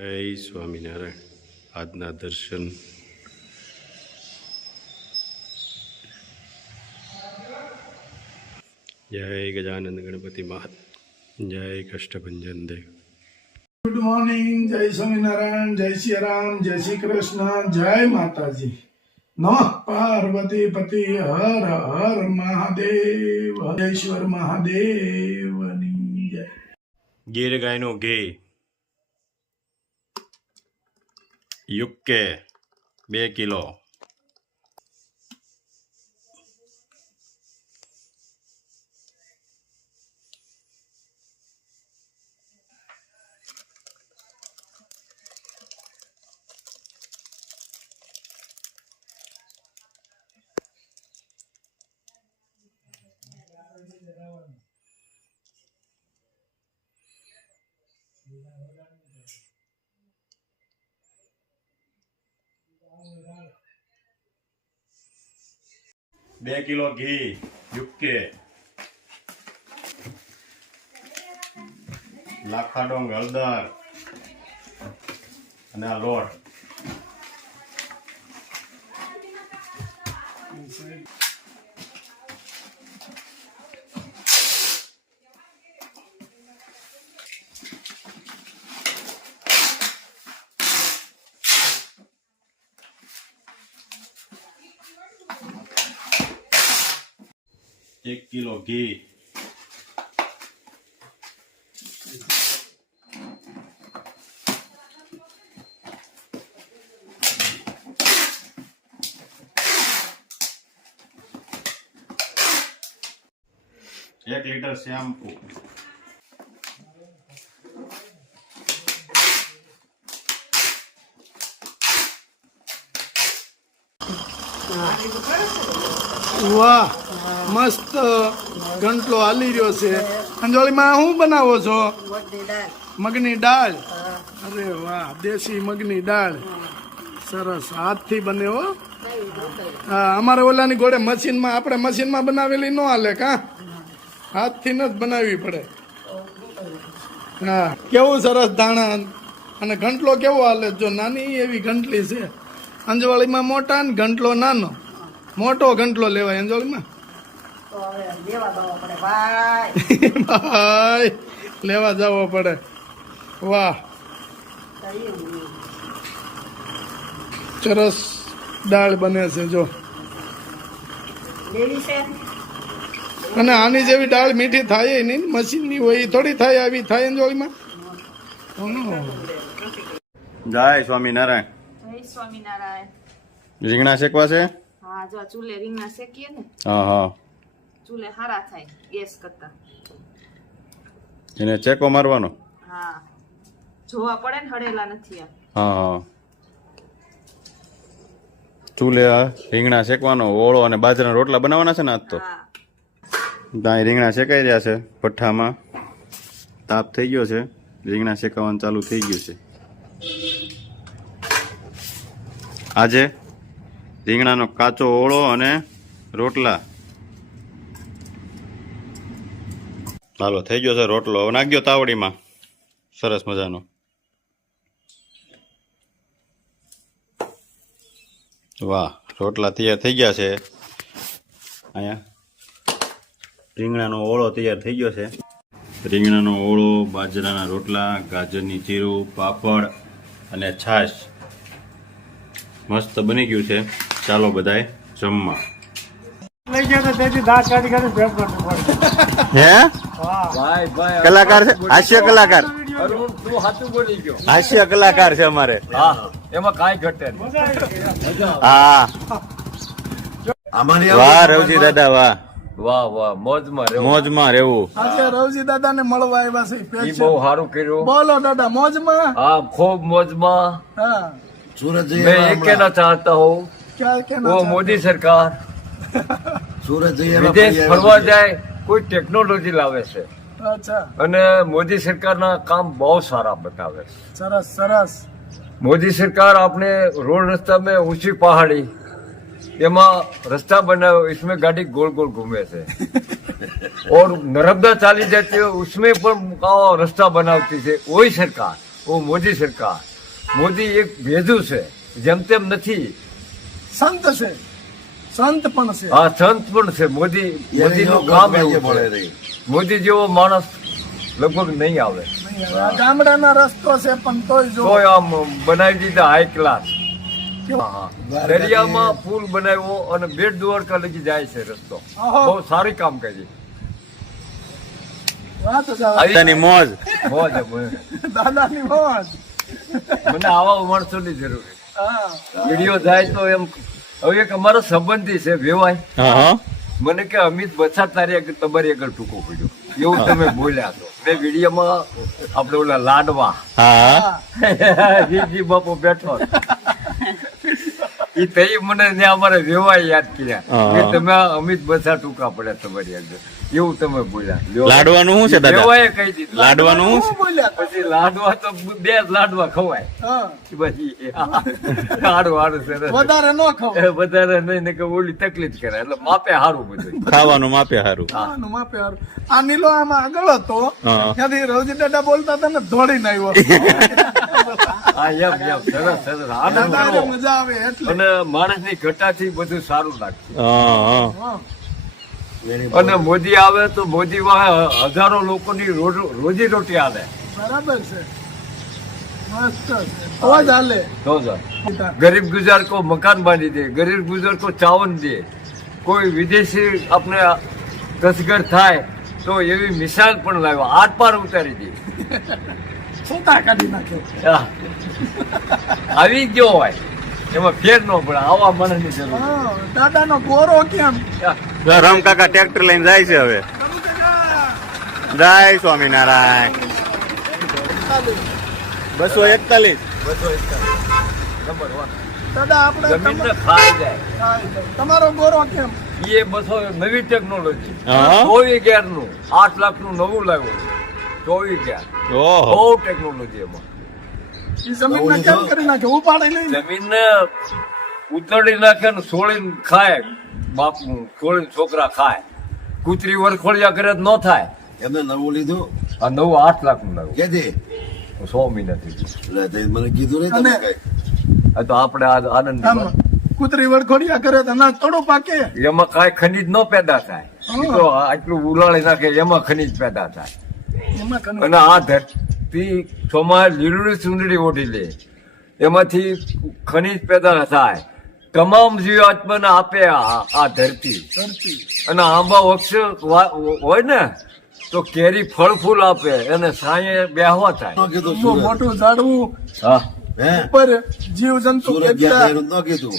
જય સ્વામિનારાયણ. આજના દર્શન જય ગજાનંદ ગણપતિ મહારાજ, જય કષ્ટભંજન દેવ. ગુડ મોર્નિંગ, જય સ્વામિનારાયણ, જય શ્રી રામ, જય શ્રી કૃષ્ણ, જય માતાજી. નમઃ પાર્વતી પતિ હર હર મહાદેવ, હરેશ્વર મહાદેવની જય. ગીર ગાયનું ઘી યુકે 2 કિલો. બે કિલો ઘી યુકે, લાખા ડોંગ હળદર અને આ લોટ. એક કિલો ઘી, એક લીટર શેમ્પુ, વાહ, મસ્ત ગંટલો હાલી રહ્યો છે. અંજોળીમાં શું બનાવો છો? મગની દાળ. અરે વાહ, દેશી મગની દાળ, સરસ. હાથથી બને હો. હા, અમારે ઓલાની ઘોડે મશીનમાં, આપણે મશીનમાં બનાવેલી ન હાલે કા, હાથથી ન જ બનાવવી પડે. હા, કેવું સરસ ધાણા. અને ઘંટલો કેવો હાલે? જો નાની એવી ઘંટલી છે અંજવાળીમાં, મોટા ને ઘંટલો નાનો. મોટો ઘંટલો લેવાય અંજવાળીમાં. ભાઈ લેવા જવો પડે. વાહ, સરસ દાળ બને છે જો. અને આની જેવી દાળ મીઠી થાય નહીં, મશીનની હોય થોડી થાય, આવી થાય અંજવાળીમાં. જય સ્વામિનારાયણ. જય સ્વામિનારાયણ. રીંગણા શેકવા છે. હા, જો ચૂલે રીંગણા શેકીએ ને, હા હા, ચૂલે હારા થાય ગેસ કરતા. એને ચેકો મારવાનો. હા, જોવા પડે ને હળેલા નથી આ. હા હા, ચૂલે આ રીંગણા શેકવાનો, ઓળો અને બાજરાના રોટલા બનાવવાના છે ને આજ તો. હા, ત્યાં રીંગણા શેકાઈ રહ્યા છે ભઠ્ઠામાં. તાપ થઈ ગયો છે, રીંગણા શેકાવાનું ચાલુ થઈ ગયું છે. આજે રીંગણાનો કાચો ઓળો અને રોટલા. ચાલો થઈ ગયો છે રોટલો. હવે નાખ્યો તાવડીમાં સરસ મજાનો. વાહ, રોટલા તૈયાર થઈ ગયા છે. અહીંયા રીંગણાનો ઓળો તૈયાર થઈ ગયો છે. રીંગણાનો ઓળો, બાજરાના રોટલા, ગાજરની ચીરું, પાપડ અને છાશ મસ્ત બની ગયું છે. ચાલો બધાય જમવા. હે કલાકાર છે, હાસ્ય કલાકાર, હાસ્ય કલાકાર છે અમારે. એમાં કાંઈ ઘટે હા, વાહ રવજી દાદા, વાહ વાહ વાહ, મોજમાં રહેવું. મોજમાં રહેવું. આજે રવજી દાદા ને મળવા આવ્યા છે. ઈ special. બહુ સારું કર્યું. બોલો દાદા, મોજમાં. હા, ખૂબ મોજમાં. હા, मैं ये कहना चाहता हूँ क्या कहना वो चाहते मोदी सरकार વિદેશ ફરવા જાય કોઈ ટેકનોલોજી લાવે છે, हो? अच्छा, અને મોદી સરકારના કામ બહુ સારા બતાવે છે. सरस सरस. मोदी सरकार आपने रोड रास्ता में ऊंची पहाड़ी एमा रास्ता बनाओ, इसमें गाड़ी गोल गोल घूमे से और नर्मदा चाली जाती है उसमें पर रास्ता बनाती है. वही सरकार, वो मोदी सरकार મોદી એક ભેજું છે, જેમ તેમ નથી. સંત છે, સંત પણ છે. હા, સંત પણ છે. મોદીનું કામ એવું છે. મોદી જેવો માણસ લગભગ નહીં આવે. આ ગામડાના રસ્તો છે પણ તોય જો તોય આમ બનાવી દીધા હાઈ ક્લાસ. દરિયામાં પુલ બનાવ્યો અને બેટ દ્વારકા લગી જાય છે રસ્તો. ઓહો. બહુ સારી કામ કરી. વાત જ આવે. દાદાની મોજ. મોજ મને દાદાની મોજ. આવા માણસોની જરૂર છે. હા. વિડીયો થાય તો એમ. હવે એક અમારો સંબંધી છે વેવાય, હા મને કે અમિત બચ્ચા તારી આગળ તમારી આગળ ટૂંકો પડ્યો એવું તમે બોલ્યા છો. મેં વિડીયોમાં આપણે ઓલા લાડવા હા જી બાપુ બેઠો એ તઈ મને ત્યાં અમારે વેવાય યાદ કર્યા કે તમે અમિત બચ્ચા ટૂંકા પડ્યા તમારી આગળ એવું તમે બોલ્યા. લાડવાનું શું છે દાદા? વેવાએ કહી દીધું. લાડવાનું શું શું બોલ્યા? પછી લાડવા તો બે જ લાડવા ખવાય. હા. પછી હારું સરસ. વધારે ન ખાવ. વધારે નહીં ને કે ઓલી તકલીફ કરે એટલે માપે હારું બધું. ખાવાનું માપે હારું. ખાવાનું માપે હારું. આ નીલો આમાં આગળ હતો હા. ત્યાંથી રવજી દાદા બોલતા હતા ને દોડીને આવ્યો. હા એમ સરસ આનંદ દાદાને કરો. મજા આવે એટલે. અને માણસની ઘટાથી બધું સારું લાગતું. હા હા. અને મોદી આવે તો મોદી વાહે હજારો લોકોની રોજી રોટી આવે. બરાબર છે. મસ્ત છે. તો જ હાલે. તો જ. ગરીબ ગુજાર કો મકાન બાંધી દે, ગરીબ ગુજાર કો ચાવન દે. કોઈ વિદેશી આપણે તસ્કર થાય તો એવી મિસાલ પણ લાવ્યો, આર પાર ઉતારી દે. છોટા કાઢી નાખ્યો. હા. આવી ગયો હોય એમાં ફેર ન પડે. આવા માણસની જરૂર. હા. દાદાનો ગોરો કેમ? રમ કાકા ટ્રેક્ટર લઈને જાય છે હવે. જય સ્વામિનારાયણ. 241. નંબર 1. દાદા આપણે જમીનને ખાઈ જાય. તમારો ગોરો કેમ? એ 200 નવી ટેકનોલોજી. હા. 24 ગેરનું 8 લાખનું નવું લાવ્યું. 24 ગેર. ઓહો. બહુ ટેકનોલોજી એમાં. એ જમીનને કેમ કરી નાખે? ઉપાડે નહીં ને? જમીનને ઉતરડી નાખે ને સોળીને ખાય. બાપનું સોળીને છોકરા ખાય. કૂતરી વરખોળિયા કરે તો ન થાય. એમને નવું લીધું આ નવું 8 લાખનું લાવ્યું. કેથી 100 મહિનાથી. એટલે તે મને કીધું નહીં તમે અને- કઈ. આ તો આપણે આનંદ આમ કૂતરી વળખોડિયા કરે તો અનાજ થોડું પાકે. એમાં કાંઈ ખનીજ ન પેદા થાય. ઈ તો આટલું ઉલાળી નાખે એમાં ખનીજ પેદા થાય. એમાં કનું. અને આ ધરતી ચોમાં લીલુડી ચૂંદડી ઓઢી લે એમાંથી ખનીજ પેદા થાય. તમામ જીવાત્માને આપે આ ધરતી. ધરતી. અને આંબા વૃક્ષ હોય ને તો કેરી ફળ ફૂલ આપે અને સાંયે બેહવા થાય. ન કીધું બહુ સુરત. મોટું ઝાડવું હા. હે ઉપર જીવ જંતુ સુરત ગયા કેટલા. ત્યારે ન કીધું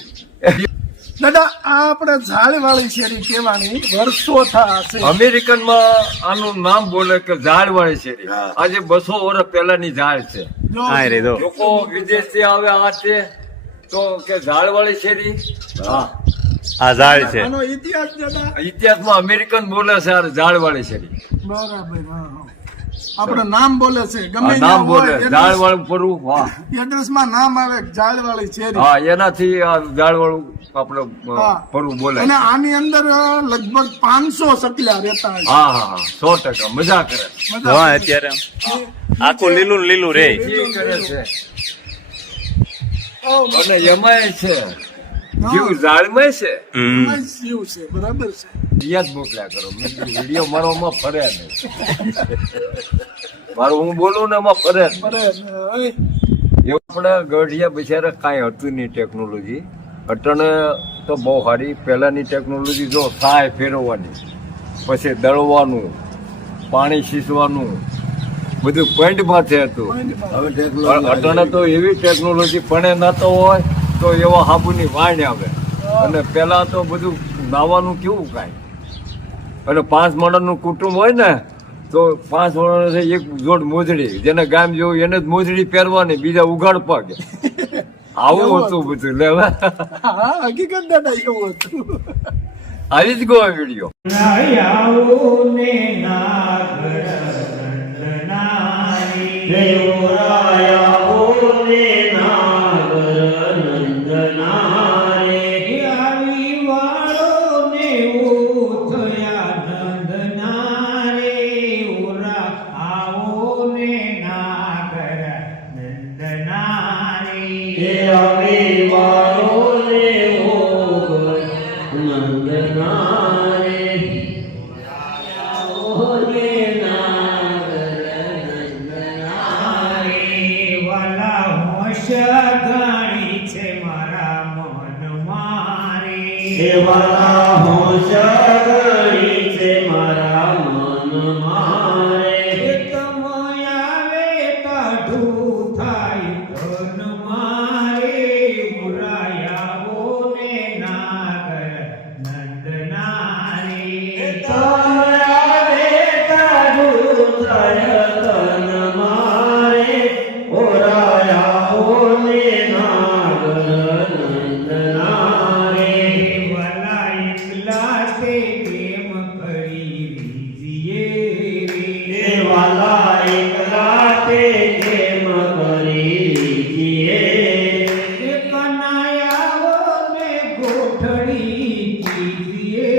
દાદા આ આપણે ઝાડવાળી શેરી કહેવાની વર્ષો થશે. અમેરિકનમાં આનું નામ બોલે કે ઝાડવાળી શેરી. હા. આજે 200 વર્ષ પહેલાની ઝાડ છે. જો હા રે દો. લોકો વિદેશથી આવે આ છે તો કે ઝાડવાળી શેરી. હા. આ ઝાડ છે. આનો ઇતિહાસ દાદા ઇતિહાસમાં અમેરિકન બોલે છે આ ઝાડવાળી શેરી. બરાબર. હા, હા. આપણે નામ બોલે છે ગમે આ નામ ત્યાં બોલે હોય ઝાડવાળું પરવું. હા. એડ્રેસમાં નામ આવે ઝાડવાળી શેરી. હા એનાથી આ ઝાડવાળું આપણે હા. પરવું બોલે. અને આની અંદર લગભગ 500 સકલા રહેતા હશે. હા હા હા 100%. મજા કરે. મજા હા આવે. અત્યારે આમ આખું લીલું લીલું રે. એ કરે છે. ઓ, અને એમાંય છે જીવ ઝાડમાં છે. હમ. જીવ છે. બરાબર છે. યાદ મોકલ્યા કરો. વિડીયો મારોમાં ફરે નહીં. મારું હું બોલું ને એમાં ફરે નહીં. બરાબર. હવે એવું આપણે ગઢિયા બિચારા કાંઈ હતું નહીં ટેકનોલોજી. અટણે તો બહુ સારી. પહેલાની ટેકનોલોજી જો થાય ફેરવવાની, પછી દળવાનું, પાણી સીસવાનું બધું પોઈન્ટ માથે હતું. હવે ટેકનોલોજી અટણે તો એવી ટેકનોલોજી પણ ન તો હોય તો એવા હાબુની વાણ આવે. અને પેલા તો બધું નાવાનું કેવું કાંઈ. અને 5 માણસનું કુટુંબ હોય ને તો 5 માણસ એક જોડ મોજડી, જેને ગામ જેવું એને જ મોજડી પહેરવાની, બીજા ઉઘાડ પગ. આવું હતું બધું. લેવા હા હકીકત દાદા એવું હતું. આવી જ ગયો વિડીયો. નંદનારે એ આવી વાળો લેવો નંદના રે ઓલે નંદના રે વાલા હોશ ગણી છે મારા મન મારે એ વાલા હોશ ગણી છે મારા મન મારે તમ આવે કાઢું થાય ધન મારે મુરાયાવો ને નાગર નંદનારે તમ આવે કાઢું થાય ધન મારે ઓરાયાવો ને નાગર નંદનારે વલા એકલા તે કેમ કરી રીજીએ રે વાલા એકલા તે કેમ કરી રીજીએ એ કનાયાઓ ને ગોઠડી કીજીએ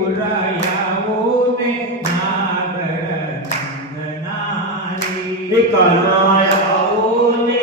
ઉરાયાઓ ને નાગર નંદનારી એ કનાયાઓ ને